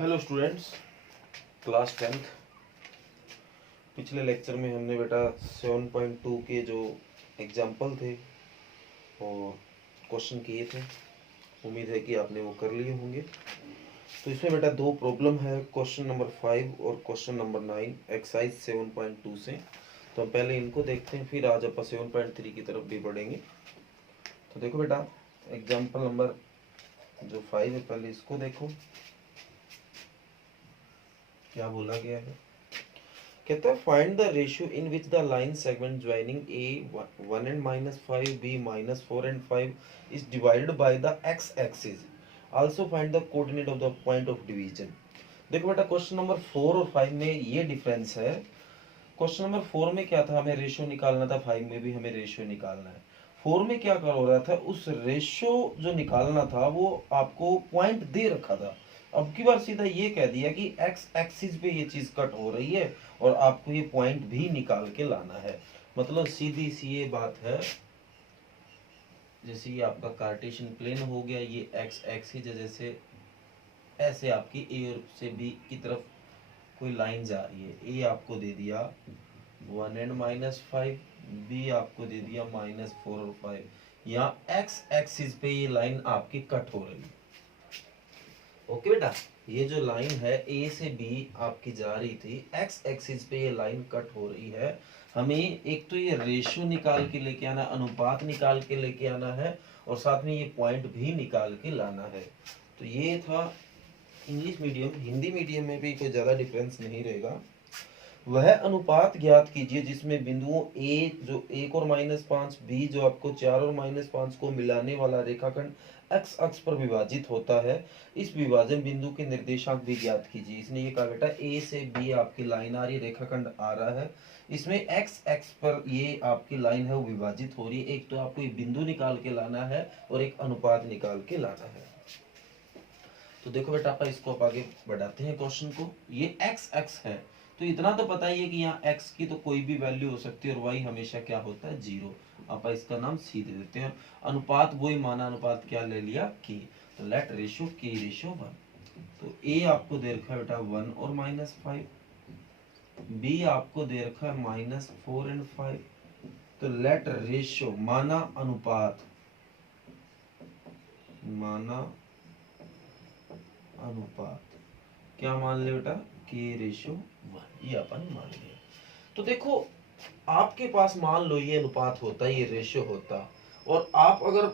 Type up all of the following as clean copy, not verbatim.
Hello students, class 10th। पिछले lecture में हमने बेटा 7.2 के जो एग्जाम्पल थे और क्वेश्चन किए थे। उम्मीद है कि आपने वो कर लिए होंगे। तो इसमें बेटा दो प्रॉब्लम है, क्वेश्चन नंबर 5 और क्वेश्चन नंबर 9 एक्सरसाइज 7.2 से। तो हम पहले इनको देखते हैं, फिर आज अपन 7.3 की तरफ भी बढ़ेंगे। तो देखो बेटा, एग्जाम्पल नंबर जो 5 है, पहले इसको देखो क्या बोला गया है। कहता है find the ratio in which the line segment joining A 1 and -5 B -4 and 5 is divided by the X axis. Also find the coordinate of the point of division. देखो बेटा, क्वेश्चन नंबर 4 और 5 में ये डिफरेंस है। Question number 4 में क्या था, हमें रेशियो निकालना था, 5 में भी हमें रेशियो निकालना है। 4 में क्या कर हो रहा था, उस रेशियो जो निकालना था वो आपको पॉइंट दे रखा था। अब की बार सीधा ये कह दिया कि एक्स एक्सिस पे ये चीज कट हो रही है और आपको ये पॉइंट भी निकाल के लाना है। मतलब सीधी सी ये बात है, जैसे ये आपका कार्टेशियन प्लेन हो गया, ये एक्स एक्सिस है, जैसे ऐसे आपकी ए से बी की तरफ कोई लाइन जा रही है। ए आपको दे दिया 1 एंड -5, बी आपको दे दिया -4 और 5। यहाँ एक्स एक्सिस पे ये लाइन आपकी कट हो रही है। ओके बेटा, ये जो लाइन है ए से बी आपकी जा रही थी, एक्स एक्सिस पे ये लाइन कट हो रही है। हमें एक तो ये रेशियो निकाल के लेके आना, अनुपात निकाल के लेके आना है, और साथ में ये पॉइंट भी निकाल के लाना है। तो ये था इंग्लिश मीडियम। हिंदी मीडियम में भी कोई ज़्यादा डिफरेंस नहीं रहेगा। वह अनुपात ज्ञात कीजिए जिसमें बिंदुओं ए जो 1 और -5, बी जो आपको 4 और -5 को मिलाने वाला रेखाखंड एक्स अक्ष पर विभाजित होता है। इस विभाजन बिंदु के निर्देशांक भी ज्ञात कीजिए। इसने ये कहा बेटा, ए से बी आपकी लाइन आ रही है, रेखाखंड आ रहा है, इसमें एक्स एक्स पर ये आपकी लाइन है वो विभाजित हो रही है। एक तो आपको ये बिंदु निकाल के लाना है और एक अनुपात निकाल के लाना है। तो देखो बेटा, आप इसको आप आगे बढ़ाते हैं क्वेश्चन को। ये एक्स एक्स है तो इतना तो पता ही है कि यहाँ एक्स की तो कोई भी वैल्यू हो सकती है और वाई हमेशा क्या होता है, 0। आप इसका नाम सी दे देते हैं। अनुपात वही माना, अनुपात क्या ले लिया, के। तो लेट रेशियो के रेशियो 1। तो ए आपको दे रखा है बेटा 1 और -5, बी आपको दे रखा है -4 एंड 5। तो लेट रेशियो माना अनुपात, माना अनुपात क्या मान ले बेटा, के रेशियो 1, ये अपन मान लिया। तो देखो, आपके पास मान लो ये अनुपात होता, ये रेशियो होता, और आप अगर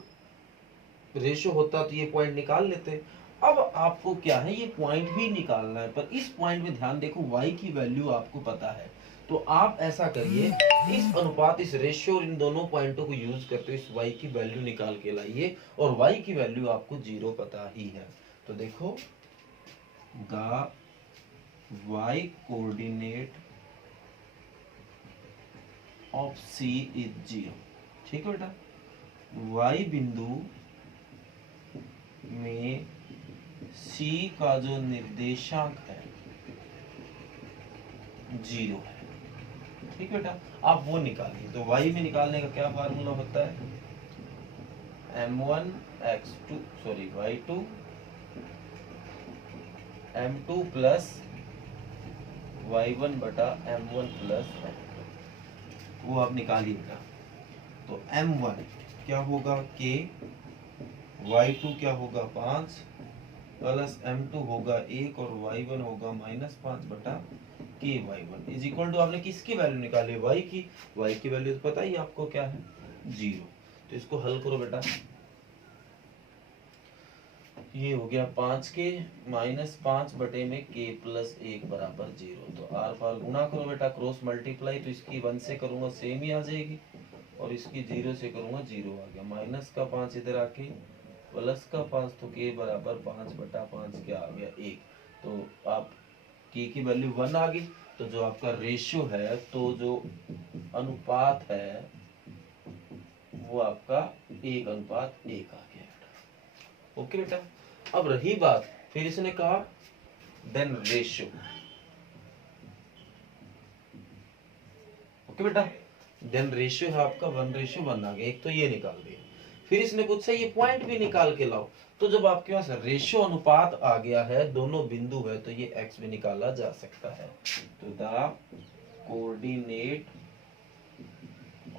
रेशियो होता तो ये पॉइंट निकाल लेते। अब आपको क्या है, ये पॉइंट भी निकालना है, पर इस पॉइंट में ध्यान देखो, y की वैल्यू आपको पता है। तो आप ऐसा करिए, इस अनुपात, इस रेशियो और इन दोनों पॉइंटों को यूज करते इस y की वैल्यू निकाल के लाइए, और y की वैल्यू आपको 0 पता ही है। तो देखो, the y coordinate of C is 0। ठीक है बेटा, y बिंदु में C का जो निर्देशांक है 0 है। ठीक है बेटा, आप वो निकालिए। तो y में निकालने का क्या फार्मूला होता है, m1 x2 sorry y2 m2 plus y1 बटा m1 प्लस m2, वो आप निकालिए बेटा। तो m1 क्या होगा, k, y2 क्या होगा 5 प्लस m2 होगा 1 और y1 होगा -5 बटा k y1 is equal to, आपने किसकी वैल्यू निकाली, y की। y की वैल्यू तो पता ही आपको क्या है, 0। तो इसको हल करो बेटा, ये हो गया 5k -5 बटे में k प्लस 1 बराबर 0। तो आर पार गुणा करो बेटा, क्रॉस मल्टीप्लाई, तो इसकी 1 से करूंगा सेम ही आ जाएगी, और इसकी 0 से करूंगा 0 आ गया। माइनस का 5 इधर आके प्लस का 5, तो k बराबर 5 बटा 5 क्या आ गया, 1। तो आप k की वैल्यू 1 आ गई। तो जो आपका रेशियो है, तो जो अनुपात है वो आपका 1:1 आ गया बेटा। ओके बेटा, अब रही बात, फिर इसने कहा देन रेशियो। ओके बेटा, देन रेशियो है आपका 1:1 आ गया। एक तो ये निकाल दिया, फिर इसने पूछा ये पॉइंट भी निकाल के लाओ। तो जब आपके पास रेशियो अनुपात आ गया है, दोनों बिंदु है, तो ये x भी निकाला जा सकता है। तो द कोऑर्डिनेट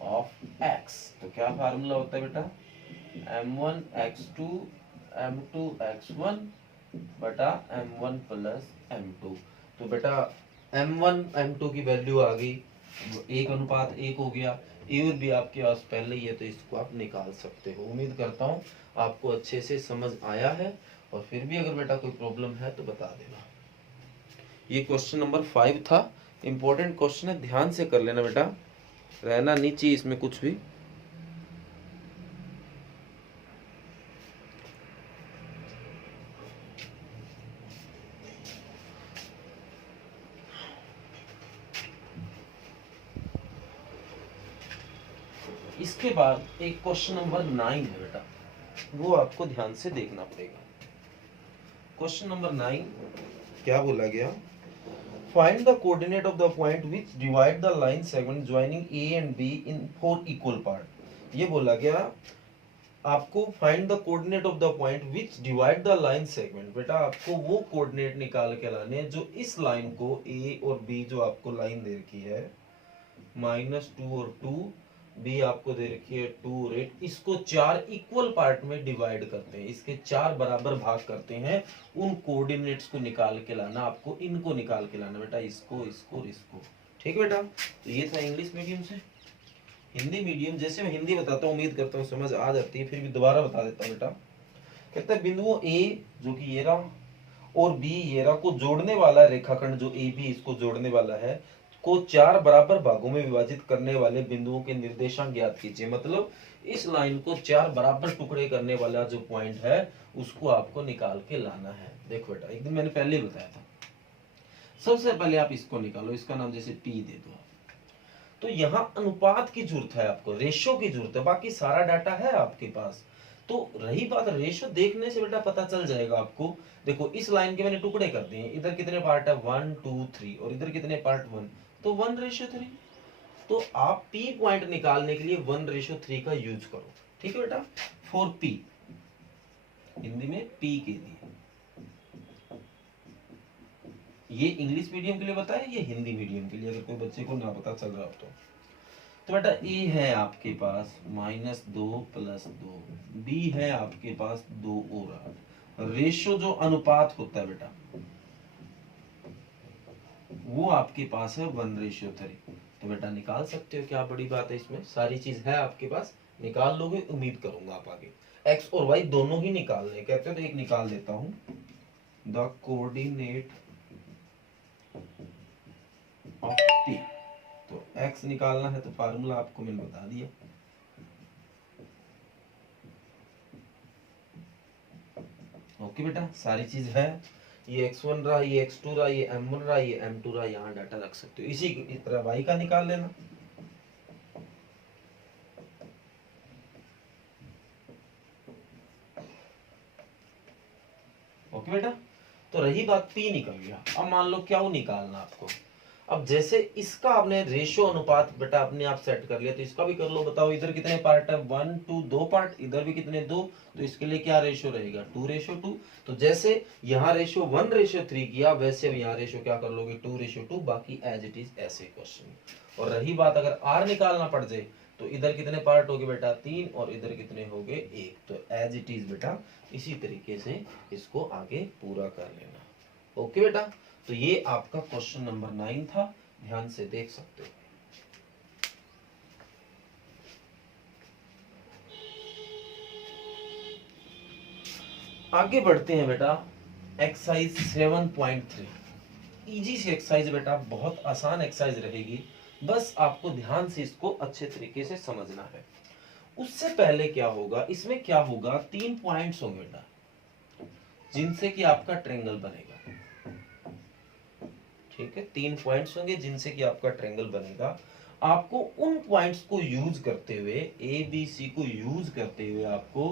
ऑफ x, तो क्या फार्मूला होता है बेटा, m1 x2 m2 x1 बटा m1 प्लस m2। तो बेटा m1 m2 की वैल्यू आ गई, 1:1 हो गया। ए और बी आपके पास पहले ही है, तो इसको आप निकाल सकते हो। उम्मीद करता हूँ आपको अच्छे से समझ आया है, और फिर भी अगर बेटा कोई प्रॉब्लम है तो बता देना। ये क्वेश्चन नंबर 5 था, इंपॉर्टेंट क्वेश्चन है, ध्यान से कर लेना बेटा, रहना नहीं चाहिए इसमें कुछ भी। इसके बाद एक क्वेश्चन नंबर 9 है बेटा, वो आपको ध्यान से देखना पड़ेगा। क्वेश्चन नंबर 9 क्या बोला गया, find the coordinate of the point which divide the line segment joining A and be in 4 equal part. ये बोला गया आपको find the coordinate of the point which divide the line segment. बेटा आपको वो कोऑर्डिनेट निकाल के लाने हैं जो इस लाइन को ए और बी, जो आपको लाइन दे रखी है -2 और 2, बी आपको दे रखी है 2 और 8, इसको 4 इक्वल पार्ट में डिवाइड करते हैं, इसके 4 बराबर भाग करते हैं। उन कोऑर्डिनेट्स को निकाल के लाना, आपको इनको निकाल के लाना बेटा, इसको इसको और इसको। ठीक है बेटा, तो ये था इंग्लिश मीडियम से। हिंदी मीडियम, जैसे मैं हिंदी बताता हूँ उम्मीद करता हूँ समझ आ जाती है, फिर भी दोबारा बता देता हूँ बेटा। कहता है बिंदुओं ए, जो कि ये रहा, और बी ये रहा, को जोड़ने वाला रेखाखंड जो ए बी इसको जोड़ने वाला है, को 4 बराबर भागों में विभाजित करने वाले बिंदुओं के निर्देशांक ज्ञात कीजिए। मतलब इस लाइन को 4 बराबर टुकड़े करने वाला जो पॉइंट है उसको आपको निकाल के लाना है। देखो बेटा, एक दिन मैंने पहले ही बताया था, सबसे पहले आप इसको निकालो, इसका नाम जैसे P दे दो। तो यहाँ अनुपात की जरूरत है आपको, रेशो की जरूरत है, बाकी सारा डाटा है आपके पास। तो रही बात रेशो, देखने से बेटा पता चल जाएगा आपको। देखो इस लाइन के मैंने टुकड़े कर दिए, इधर कितने पार्ट है 1 2 3, और इधर कितने पार्ट 1, तो 1:3। तो आप P पॉइंट निकालने के लिए 1:3 का यूज करो। ठीक है बेटा, फॉर P, हिंदी में P के लिए। ये इंग्लिश मीडियम के लिए बताया, ये हिंदी मीडियम के लिए, अगर कोई बच्चे को ना पता चल रहा हो तो बेटा ए है आपके पास -2 + 2, बी है आपके पास 2 और 8। रेशो जो अनुपात होता है बेटा वो आपके पास है 1:3। तो बेटा निकाल सकते हो, क्या बड़ी बात है इसमें, सारी चीज है आपके पास, निकाल लोगे, उम्मीद करूंगा आप आगे। एक्स और वाई दोनों ही निकालने कहते हो, तो एक निकाल देता हूं, द कोऑर्डिनेट ऑफ P। तो x निकालना है, तो फार्मूला आपको मैंने बता दिया। ओके बेटा, सारी चीज है, ये x1 रहा, ये x2 रहा, ये m1 रहा, ये m2 रहा, यहाँ डाटा रख सकते हो। इसी तरह y का निकाल लेना। ओके बेटा, तो रही बात P निकल गया। अब मान लो क्या निकालना आपको। अब जैसे इसका आपने रेशो अनुपात बेटा अपने आप सेट कर लिया, तो इसका भी कर लो। बताओ इधर कितने पार्ट है 1 2, 2 पार्ट, इधर भी कितने 2, तो इसके लिए क्या रेशो रहेगा 2:2। तो जैसे यहाँ रेशो 1:3 किया, वैसे भी यहाँ रेशो क्या कर लोगे 2:2, बाकी एज इट इज ऐसे क्वेश्चन। और रही बात अगर R निकालना पड़ जाए, तो इधर कितने पार्ट हो गए बेटा 3, और इधर कितने हो गए 1। तो एज इट इज बेटा इसी तरीके से इसको आगे पूरा कर लेना। ओके बेटा, तो ये आपका क्वेश्चन नंबर 9 था, ध्यान से देख सकते हो। आगे बढ़ते हैं बेटा, एक्सरसाइज 7.3। इजी सी एक्सरसाइज बेटा, बहुत आसान एक्सरसाइज रहेगी, बस आपको ध्यान से इसको अच्छे तरीके से समझना है। उससे पहले क्या होगा, इसमें क्या होगा, 3 पॉइंट्स होंगे बेटा जिनसे कि आपका ट्रायंगल बनेगा। ठीक है, 3 पॉइंट्स होंगे जिनसे कि आपका ट्रायंगल बनेगा। आपको उन पॉइंट्स को यूज करते हुए, ए बी सी को यूज करते हुए आपको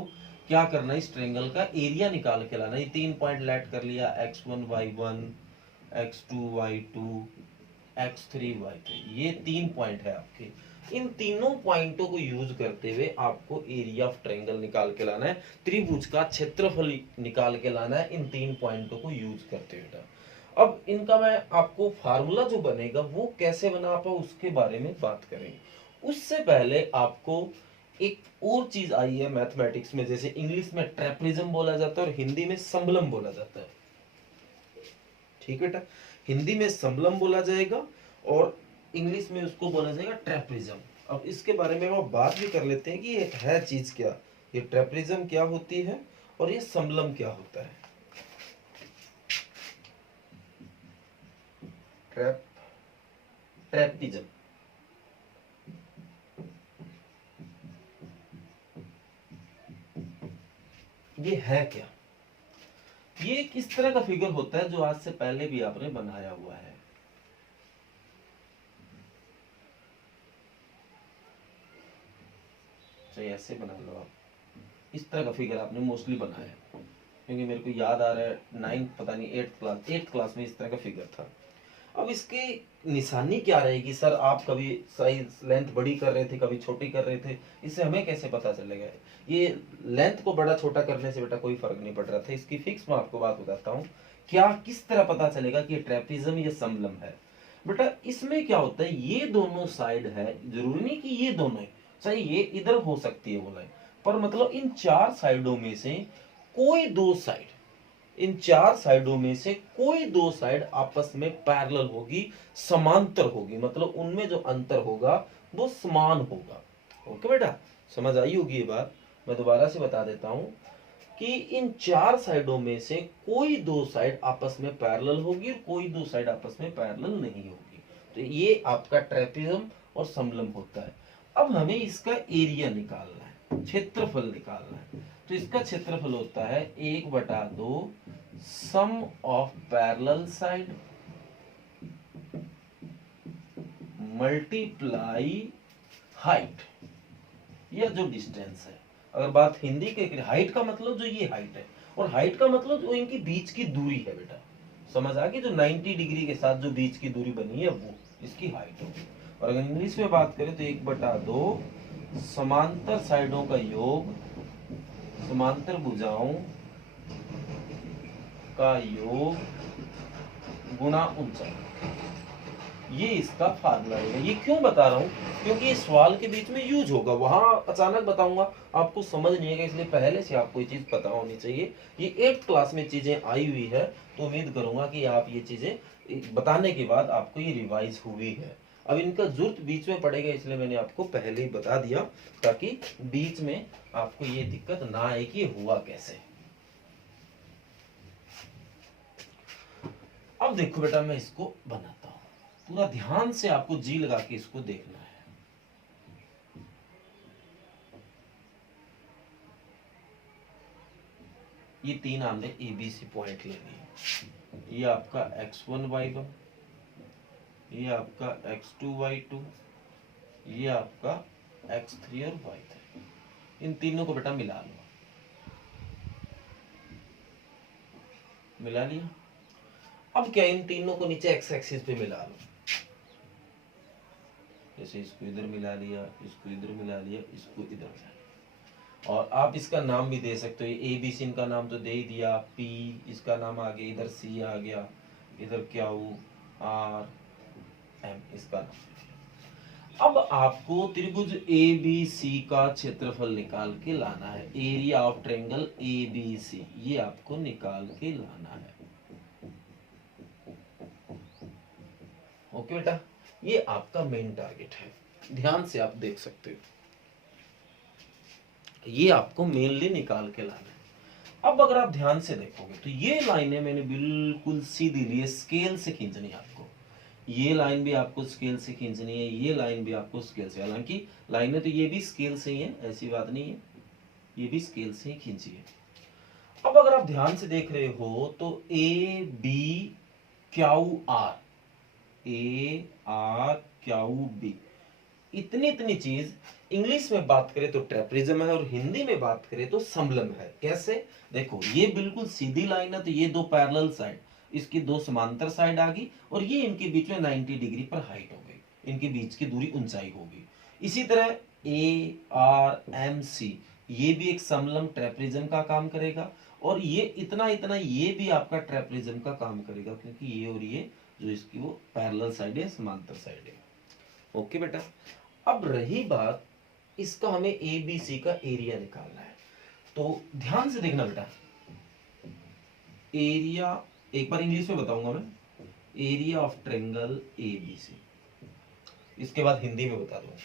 क्या करना है, इस ट्रायंगल का एरिया निकाल के लाना। ये 3 पॉइंट लेट कर लिया, x1 y1, x2 y2, x3 y3, ये 3 पॉइंट है आपके। इन तीनों पॉइंटों को यूज करते हुए आपको एरिया ऑफ ट्रायंगल निकाल के लाना है, त्रिभुज का क्षेत्रफल निकाल के लाना है, इन तीन पॉइंटों को यूज करते हुए। अब इनका मैं आपको फार्मूला जो बनेगा वो कैसे बना पाओ उसके बारे में बात करेंगे। उससे पहले आपको एक और चीज आई है मैथमेटिक्स में, जैसे इंग्लिश में ट्रेपरिज्म बोला जाता है और हिंदी में समलम बोला जाता है। ठीक है बेटा, हिंदी में समलम बोला जाएगा और इंग्लिश में उसको बोला जाएगा ट्रेपरिज्म। अब इसके बारे में हम बात भी कर लेते हैं कि ये है चीज क्या, ये ट्रेपरिज्म क्या होती है और ये समलम क्या होता है। ट्रेपरिज्म ये है क्या, ये किस तरह का फिगर होता है जो आज से पहले भी आपने बनाया हुआ है। चाहे ऐसे बना लो आप, इस तरह का फिगर आपने मोस्टली बनाया है, क्योंकि मेरे को याद आ रहा है 9th पता नहीं 8th क्लास में इस तरह का फिगर था। अब इसके निशानी क्या रहेगी सर, आप कभी साइज लेंथ बड़ी कर रहे थे कभी छोटी कर रहे थे, इससे हमें कैसे पता चलेगा। ये लेंथ को बड़ा छोटा करने से बेटा कोई फर्क नहीं पड़ रहा था, इसकी फिक्स मैं आपको बात बताता हूँ। क्या किस तरह पता चलेगा कि ये ट्रेपरिज्म या समलम है। बेटा इसमें क्या होता है, ये दोनों साइड है, जरूरी नहीं कि ये दोनों ही, चाहे ये इधर हो सकती है वो लाइन, पर मतलब इन चार साइडों में से कोई दो साइड, इन चार साइडों में से कोई दो साइड आपस में पैरेलल होगी, समांतर होगी, मतलब उनमें जो अंतर होगा वो समान होगा। ओके बेटा, समझ आई होगी ये बात। मैं दोबारा से बता देता हूं कि इन चार साइडों में से कोई दो साइड आपस में पैरेलल होगी और कोई दो साइड आपस में पैरेलल नहीं होगी, तो ये आपका ट्रेपरिज्म और समलम होता है। अब हमें इसका एरिया निकालना है, क्षेत्रफल निकालना है, तो इसका क्षेत्रफल होता है 1/2 sum of parallel side multiply height, यह जो डिस्टेंस है। अगर बात हिंदी के हाइट का मतलब जो ये हाइट है, और हाइट का मतलब जो इनकी बीच की दूरी है बेटा, समझ आ गई, जो 90 डिग्री के साथ जो बीच की दूरी बनी है वो इसकी हाइट होगी। और अगर इंग्लिश में बात करें तो 1/2 समांतर साइडों का योग, समांतर भुजाओं का योग गुणा ऊंचाई, ये इसका फार्मूला है। ये क्यों बता रहा हूं, क्योंकि ये सवाल के बीच में यूज होगा, वहां अचानक बताऊंगा आपको समझ नहीं आएगा, इसलिए पहले से आपको ये चीज पता होनी चाहिए। ये 8th क्लास में चीजें आई हुई है, तो उम्मीद करूंगा कि आप ये चीजें बताने के बाद आपको ये रिवाइज हुई है। अब इनका जरूरत बीच में पड़ेगा, इसलिए मैंने आपको पहले ही बता दिया, ताकि बीच में आपको ये दिक्कत ना आए कि हुआ कैसे। अब देखो बेटा, मैं इसको बनाता हूं, पूरा ध्यान से आपको जी लगा के इसको देखना है। ये तीन हमने ABC पॉइंट लेने हैं, ये आपका x1 y1, ये आपका x2 y2, ये आपका x3 और y3, इन तीनों को बेटा मिला लो, मिला लिया। अब क्या, इन तीनों को नीचे x एक्सिस पे मिला लो, जैसे इसको इधर मिला लिया, इसको इधर मिला लिया, इसको इधर मिला लिया। और आप इसका नाम भी दे सकते हो, ABC इनका नाम तो दे ही दिया, P इसका नाम आ गया, इधर C आ गया, इधर Q R M इसका नाम। अब आपको त्रिभुज ABC का क्षेत्रफल निकाल के लाना है, एरिया ऑफ ट्रायंगल ABC, ये आपको निकाल के लाना है। ओके बेटा, ये आपका मेन टारगेट है, ध्यान से आप देख सकते हो, ये आपको मेनली निकाल के लाना है। अब अगर आप ध्यान से देखोगे तो ये लाइनें मैंने बिल्कुल सीधी ली है, स्केल से खींचनी है आपको, ये लाइन भी आपको स्केल से खींचनी है, ये लाइन भी आपको स्केल से, हालांकि लाइनें तो ये भी स्केल से ही है, ऐसी बात नहीं है, ये भी स्केल से ही खींची है। अब अगर आप ध्यान से देख रहे हो तो ABQR, ARQB, इतनी इतनी चीज इंग्लिश में बात करें तो ट्रेपरिज्म है और हिंदी में बात करें तो समलम है। कैसे, देखो ये बिल्कुल सीधी लाइन है, तो ये दो पैरेलल साइड, इसकी दो समांतर साइड आ गई, और ये इनके बीच में 90 डिग्री पर हाइट हो गई, इनके बीच की दूरी ऊंचाई होगी। इसी तरह ए आर एम सी ये भी एक समलंब ट्रेपरिज्म का काम करेगा, और ये इतना इतना ये भी आपका ट्रेपरिज्म का काम करेगा, क्योंकि ये और ये जो इसकी वो पैरेलल साइड है, समांतर साइड है। ओके बेटा, अब रही बात इसका हमें ए बी सी का एरिया निकालना है। तो ध्यान से देखना बेटा, एरिया एक बार इंग्लिश में बताऊंगा मैं, area of triangle A B C, इसके बाद हिंदी में बता दूंगा।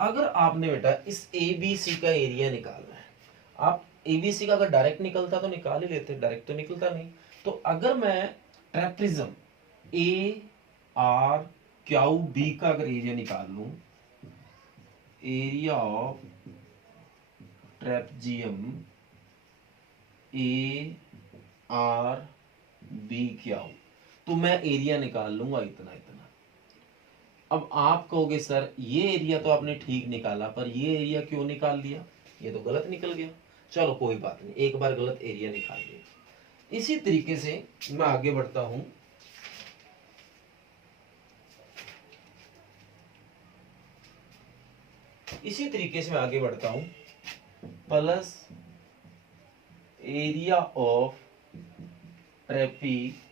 अगर आपने बेटा इस ए बी सी का एरिया निकालना है, आप ए बी सी का अगर डायरेक्ट निकलता तो निकाल ही लेते, डायरेक्ट तो निकलता नहीं। तो अगर मैं trapezium A R Q B का अगर एरिया निकाल लूं, area of trapezium A R B Q, तो मैं एरिया निकाल लूंगा इतना इतना। अब आप कहोगे सर ये एरिया तो आपने ठीक निकाला, पर ये एरिया क्यों निकाल लिया, ये तो गलत निकल गया। चलो कोई बात नहीं, एक बार गलत एरिया निकाल लिया। इसी तरीके से मैं आगे बढ़ता हूं, इसी तरीके से मैं आगे बढ़ता हूं, plus area of trapezium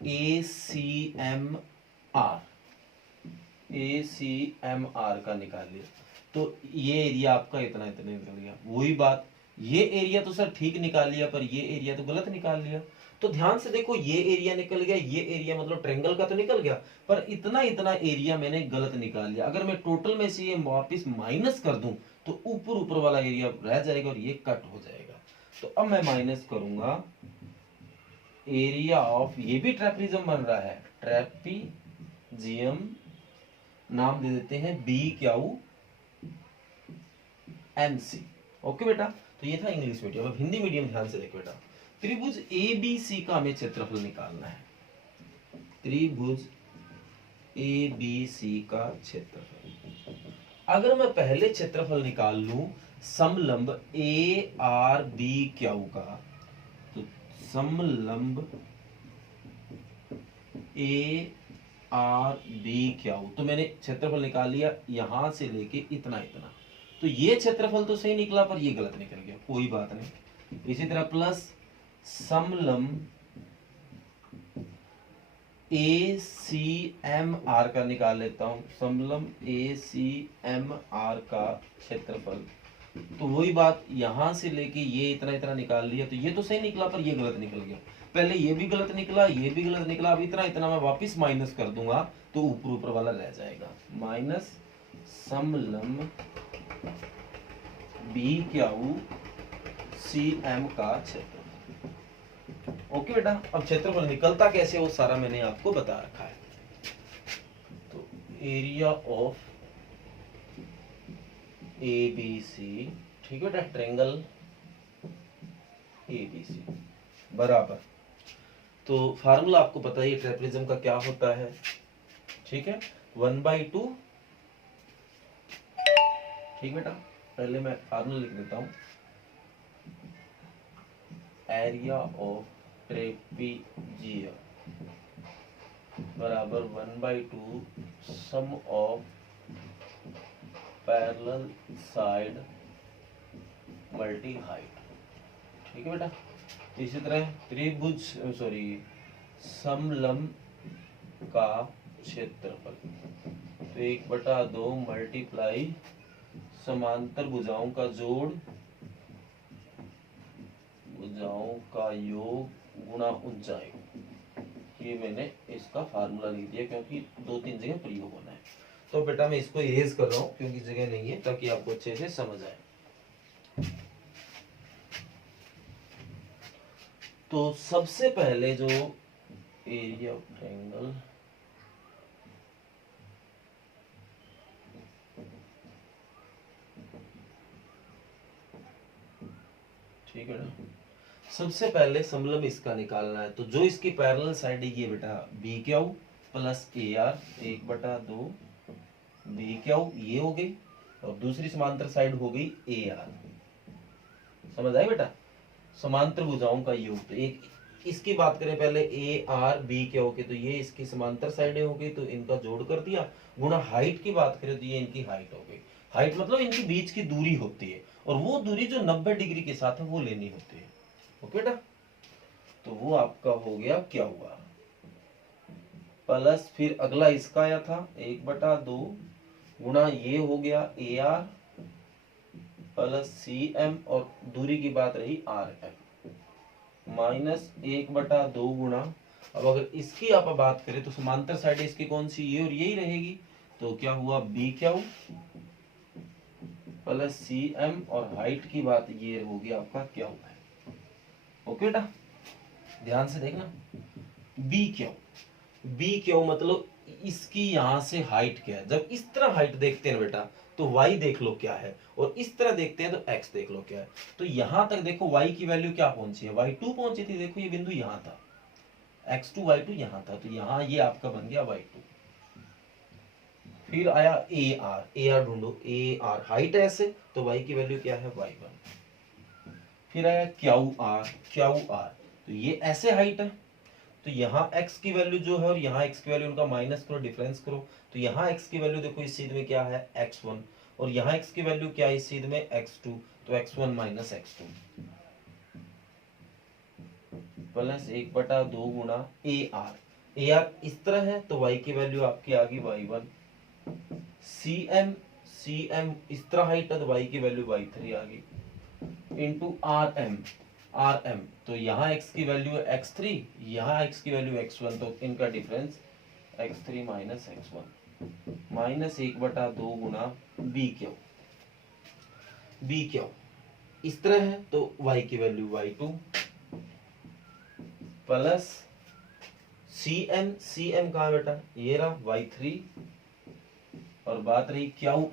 ACMR का निकाल लिया, तो ये एरिया आपका इतना इतना निकल गया। वही बात, ये एरिया तो सर ठीक निकाल लिया, पर ये एरिया तो गलत निकाल लिया। तो ध्यान से देखो, ये एरिया निकल गया, ये एरिया मतलब ट्रायंगल का तो निकल गया, पर इतना इतना एरिया मैंने गलत निकाल लिया। अगर मैं टोटल में से ये वापिस माइनस कर दूं तो ऊपर ऊपर वाला एरिया रह जाएगा और ये कट हो जाएगा। तो अब मैं माइनस करूंगा एरिया ऑफ, ये भी ट्रेपरिज्म बन रहा है, ट्रेपीजियम, नाम दे देते हैं B Q M C. Okay बेटा, तो ये था इंग्लिश मीडियम। अब हिंदी मीडियम ध्यान से देखो बेटा, त्रिभुज ए बी सी का हमें क्षेत्रफल निकालना है। त्रिभुज ए बी सी का क्षेत्रफल, अगर मैं पहले क्षेत्रफल निकाल लूं समलंब ए आर बी क्यू का, तो समलंब ए आर बी क्यू, तो मैंने क्षेत्रफल निकाल लिया यहां से लेके इतना इतना। तो ये क्षेत्रफल तो सही निकला, पर ये गलत निकल गया, कोई बात नहीं। इसी तरह प्लस समलंब ए सी एम आर का निकाल लेता हूं, समलंब ए सी एम आर का क्षेत्रफल, तो वही बात, यहां से लेके ये इतना इतना निकाल लिया, तो ये तो सही निकला, पर ये गलत निकल गया। पहले ये भी गलत निकला, ये भी गलत निकला, अब इतना इतना मैं वापिस माइनस कर दूंगा तो ऊपर ऊपर वाला रह जाएगा, माइनस समलंब बी क्यू सी एम का क्षेत्रफल। ओके बेटा, अब क्षेत्रफल निकलता कैसे वो सारा मैंने आपको बता रखा है। तो area of A B C, ठीक है बेटा, ट्रायंगल ए बी सी बराबर, तो फार्मूला आपको पता है ट्रेपरिज्म का क्या होता है, ठीक है, 1/2। ठीक बेटा, पहले मैं फार्मूला लिख देता हूं, एरिया ऑफ ट्रेपीजियम बराबर 1/2 sum of parallel side multi height. ठीक है बेटा, इसी तरह त्रिभुज समलंब का क्षेत्रफल, तो 1/2 मल्टीप्लाई समांतर भुजाओं का जोड़, भुजाओं का योग गुणा ऊंचाई। ये मैंने इसका फार्मूला लिख दिया क्योंकि 2-3 जगह प्रयोग होना है। तो बेटा मैं इसको इरेज कर रहा हूं क्योंकि जगह नहीं है, ताकि आपको अच्छे से समझ आए। तो सबसे पहले जो एरिया ऑफ ट्रायंगल, ठीक है ना, सबसे पहले समलंब इसका निकालना है। तो जो इसकी पैरेलल साइड है ये बेटा B Q plus A R, 1/2 B Q ये हो गई, और दूसरी समांतर साइड हो गई ए आर। समझ आए बेटा, समांतर भुजाओं का योग, तो एक इसकी बात करें पहले ए आर बी क्या हो गई, तो ये इसकी समांतर साइडें हो गई, तो इनका जोड़ कर दिया, गुणा हाइट की बात करें तो ये इनकी हाइट हो गई। हाइट मतलब इनके बीच की दूरी होती है, और वो दूरी जो 90 डिग्री के साथ है वो लेनी होती है। ओके ना, तो वो आपका हो गया क्या हुआ प्लस, फिर अगला इसका आया था 1/2 गुणा ये हो गया A R plus C M, और दूरी की बात रही आर एम माइनस 1/2 गुणा, अब अगर इसकी आप बात करें तो समांतर साइड इसकी कौन सी, ये और यही रहेगी, तो क्या हुआ बी क्या प्लस सी एम, और हाइट की बात ये हो गया आपका क्या हुआ है। ओके बेटा, ध्यान से देखना, बी क्यों मतलब इसकी यहां से हाइट क्या है। जब इस तरह हाइट देखते हैं बेटा तो y देख लो क्या है, और इस तरह देखते हैं तो x देख लो क्या है। तो यहां तक देखो y की वैल्यू क्या पहुंची है, y2 पहुंची थी, देखो ये बिंदु यहां था, x2 y2 यहां था, तो यहां ये आपका बन गया y2। फिर आया ए आर ढूंढो, ए आर हाइट है ऐसे, तो y की वैल्यू क्या है y1। फिर आया क्यू आर, तो ये ऐसे हाइट है, तो यहाँ x की वैल्यू जो है और यहाँ x की वैल्यू उनका माइनस करो, डिफरेंस करो, तो यहाँ x की वैल्यू देखो इस चीज में क्या है x1, और यहाँ x की वैल्यू क्या है इस चीज में x2, तो x1 माइनस x2 प्लस 1/2 गुणा ए आर इस तरह है, तो y की वैल्यू आपकी आ गई y1। सी एम इस तरह हाइट है, तो y की वैल्यू y3 आ गई, इंटू आर एम, तो यहाँ x की वैल्यू है x3, यहाँ x की वैल्यू x1, तो इनका difference x3 minus x1 minus 1/2 गुणा बी क्यू इस तरह है, तो y की value y2 plus C M कहाँ बेटा, ये रहा y3, और बात रही क्यू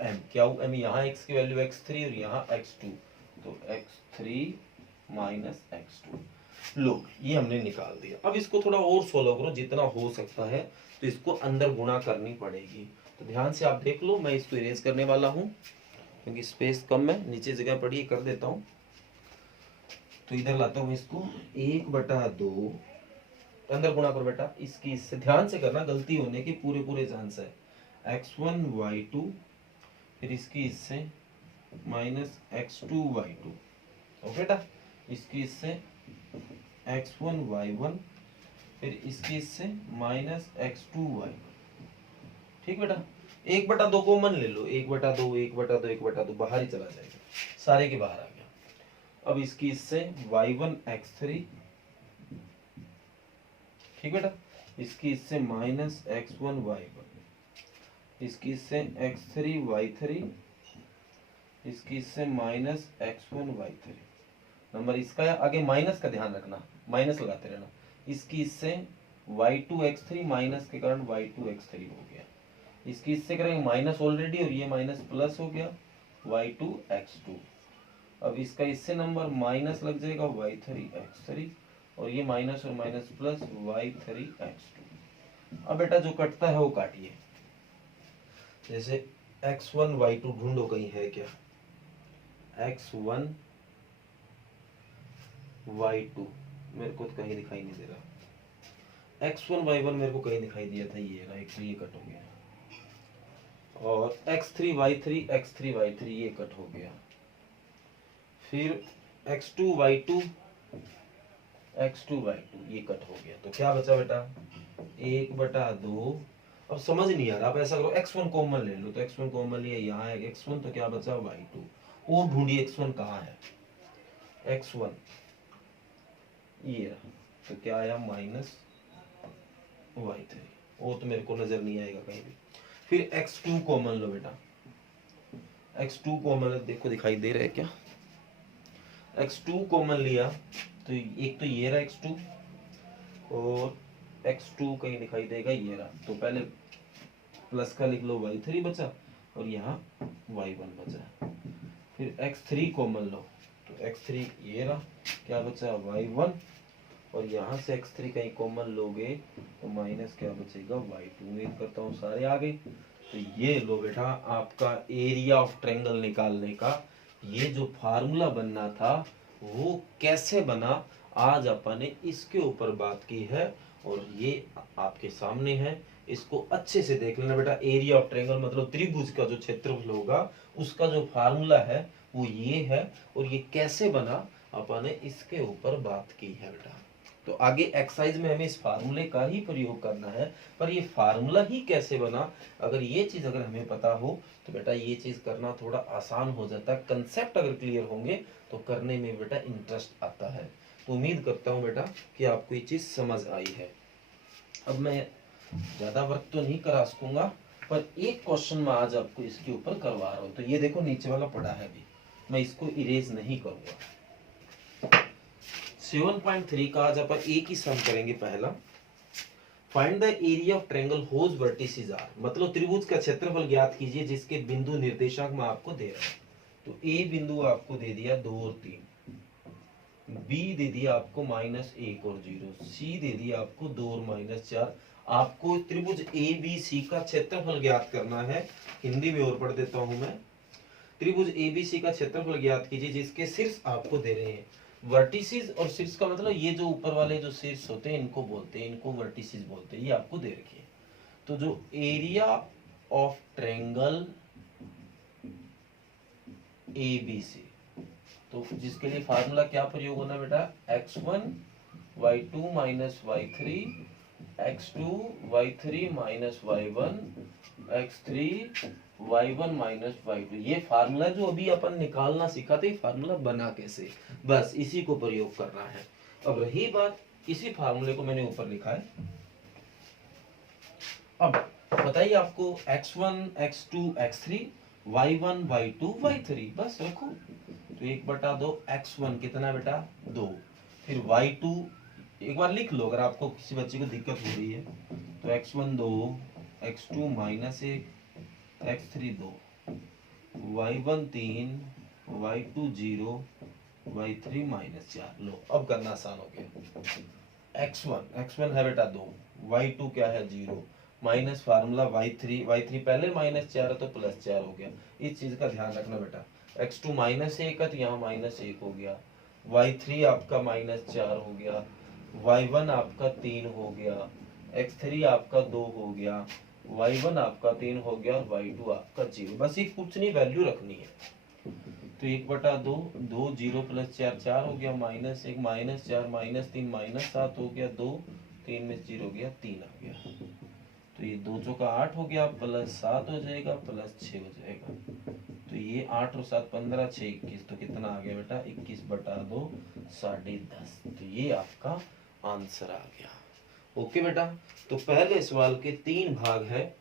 एम यहाँ x की वैल्यू x3 और यहाँ x2, तो x3 माइनस x2। लो ये हमने निकाल दिया। अब इसको थोड़ा और सोल्व करो जितना हो सकता है, तो इसको अंदर गुणा करनी पड़ेगी, तो ध्यान से आप देख लो, मैं इसको इरेज करने वाला हूँ क्योंकि स्पेस कम है, नीचे जगह पड़ी है, कर देता हूँ। तो इधर लाता हूँ इसको, 1/2 अंदर गुणा करो बेटा, इसकी इससे ध्यान से करना, गलती होने की पूरे पूरे चांस है, x1 y2, फिर इसकी इससे माइनस x2 y2, ओके बेटा, इसकी इससे x1 y1, फिर इसकी इससे माइनस x2 y1। ठीक बेटा, 1/2 कॉमन ले लो, 1/2 1/2 1/2 बाहर ही चला जाएगा, सारे के बाहर आ गया। अब इसकी इससे y1 x3, ठीक बेटा, इसकी इससे माइनस x1 y1, इसकी इससे x3 y3, इसकी इससे माइनस x1 y3। नंबर इसका है, आगे माइनस का ध्यान रखना, माइनस लगाते रहना। इसकी इससे y2 x3 माइनस के कारण y2 x3 हो गया, इसकी इससे करेंगे माइनस ऑलरेडी, और ये माइनस प्लस हो गया y2 x2। अब इसका इससे नंबर माइनस लग जाएगा y3 x3, और ये माइनस और माइनस प्लस y3 x2। अब बेटा जो कटता है वो काटिए, जैसे x1 y2 ढूंढो कहीं है क्या, x1 y2 मेरे को तो कहीं दिखाई नहीं दे रहा, x1 y1 मेरे को कहीं दिखाई दिया था, ये रहा, एक तो ये कट हो गया, और x3 y3 ये कट हो गया, फिर x2 y2 ये कट हो गया, तो क्या बचा बेटा 1/2। अब समझ नहीं आ रहा, आप ऐसा करो x1 कॉमन ले लो, तो x1 कॉमन लिया, यहाँ है x1, तो क्या बचा y2, और ढूंढिए x1 कहाँ है, x1 ये रहा, तो क्या आया माइनस y3, वो तो मेरे को नजर नहीं आएगा कहीं भी। फिर x2 कॉमन लो बेटा, x2 कॉमन देखो दिखाई दे रहा है क्या, x2 कॉमन लिया, तो एक तो ये रहा x2, और x2 कहीं दिखाई देगा, ये रहा, तो पहले प्लस का लिख लो, y3 बचा, और यहाँ y1 बचा। फिर x3 कॉमन लो, तो x3 ये रहा, क्या बचा y1, और यहाँ से x3 कहीं कॉमन लोगे तो माइनस क्या बचेगा y2। उम्मीद करता हूँ सारे आ गए। तो ये लो बेटा आपका एरिया ऑफ ट्रायंगल निकालने का ये जो फार्मूला बनना था वो कैसे बना, आज अपन ने इसके ऊपर बात की है और ये आपके सामने है। इसको अच्छे से देख लेना बेटा। एरिया ऑफ ट्रायंगल मतलब त्रिभुज का जो क्षेत्रफल होगा उसका जो फार्मूला है वो ये है, और ये कैसे बना अपन ने इसके ऊपर बात की है बेटा। तो आगे एक्सरसाइज में हमें इस फार्मूले का ही प्रयोग करना है, पर ये फार्मूला ही कैसे बना, अगर ये चीज अगर हमें पता हो तो बेटा ये चीज करना थोड़ा आसान हो जाता है। कंसेप्ट अगर क्लियर होंगे तो करने में बेटा इंटरेस्ट आता है। तो उम्मीद करता हूँ बेटा कि आपको ये चीज समझ आई है। अब मैं ज्यादा वर्क तो नहीं करा सकूंगा, पर एक क्वेश्चन मैं आज आपको इसके ऊपर करवा रहा हूँ। तो ये देखो नीचे वाला पड़ा है भी, मैं इसको इरेज नहीं करूंगा। 7.3 का आज अपन एक ही सम करेंगे। पहला, find the area of triangle whose vertices are, मतलब त्रिभुज का क्षेत्रफल ज्ञात कीजिए जिसके बिंदु निर्देशांक मैं आपको दे रहा हूं। तो ए बिंदु आपको दे दिया 2 और 3, बी दे दिया आपको -1 और 0, सी दे दिया आपको 2 और -4। आपको त्रिभुज ए बी सी का क्षेत्रफल ज्ञात करना है। हिंदी में और पढ़ देता हूं मैं। त्रिभुज एबीसी का क्षेत्रफल ज्ञात कीजिए जिसके शीर्ष आपको दे रहे हैं। वर्टिसेस और शीर्ष का मतलब ये जो ऊपर वाले जो शीर्ष होते हैं इनको बोलते हैं, इनको वर्टिसेस बोलते हैं। ये आपको दे रखी है। तो जो एरिया ऑफ ट्रायंगल एबीसी, तो जिसके लिए फार्मूला क्या प्रयोग होना बेटा, x1 y2 y3 x2 y3 y1 x3 y1 y2। ये फार्मूला जो अभी अपन निकालना सीखा था, ये फार्मूला बना कैसे, बस इसी को प्रयोग करना है। अब रही बात, इसी फार्मूले को मैंने ऊपर लिखा है। अब बताइए आपको x1 x2 x3 y1 y2 y3 बस रखो। तो 1/2 x1 कितना बेटा 2, फिर y2 एक बार लिख लो अगर आपको किसी बच्चे को दिक्कत हो रही है। तो x1 2, x2 -1, x3 2, y1 3, y2 0, y3 -4। लो अब करना आसान हो गया। x1 है बेटा 2, y2 क्या है 0, माइनस फार्मूला y3 पहले -4 है तो +4 हो गया। इस चीज का ध्यान रखना बेटा। x2 -1 है तो यहाँ -1 हो गया, y3 आपका -4 हो गया, y1 आपका 3 हो गया, x3 आपका 2 हो गया, y1 आपका 3 हो गया और y2 आपका 0। बस ये कुछ नहीं, वैल्यू रखनी है। तो 1/2 2 0 +4 4 हो गया, -1 -4 -3 -7 हो गया, 2 3 में 0 हो गया, 3 आ गया। तो ये 2 चौका 8 हो गया, +7 हो जाएगा, +6 हो जाएगा। तो ये 8 और 7 15, 6 21, तो कितना आ गया बेटा 21/2 10.5। तो ये आपका आंसर आ गया। ओके बेटा। तो पहले सवाल के 3 भाग है,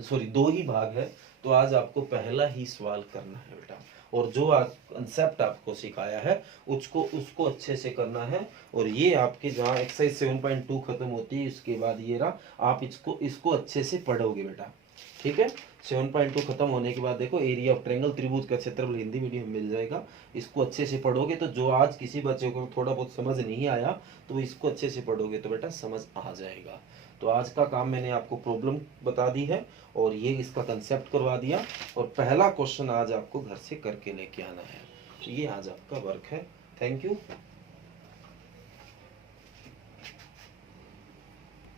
सॉरी 2 ही भाग है। तो आज आपको पहला ही सवाल करना है बेटा, और जो कंसेप्ट आपको सिखाया है उसको अच्छे से करना है। और ये आपके जहाँ एक्सरसाइज 7.2 खत्म होती है इसके बाद ये रहा, आप इसको अच्छे से पढ़ोगे बेटा, ठीक है। 7.2 खत्म होने के बाद देखो एरिया ऑफ ट्रायंगल त्रिभुज का क्षेत्रफल हिंदी मीडियम मिल जाएगा। इसको अच्छे से पढ़ोगे तो जो आज किसी बच्चे को थोड़ा बहुत समझ नहीं आया तो इसको अच्छे से पढ़ोगे तो बेटा समझ आ जाएगा। तो आज का काम मैंने आपको प्रॉब्लम बता दी है और ये इसका कंसेप्ट करवा दिया, और पहला क्वेश्चन आज आपको घर से करके लेके आना है। तो ये आज आपका वर्क है। Thank you.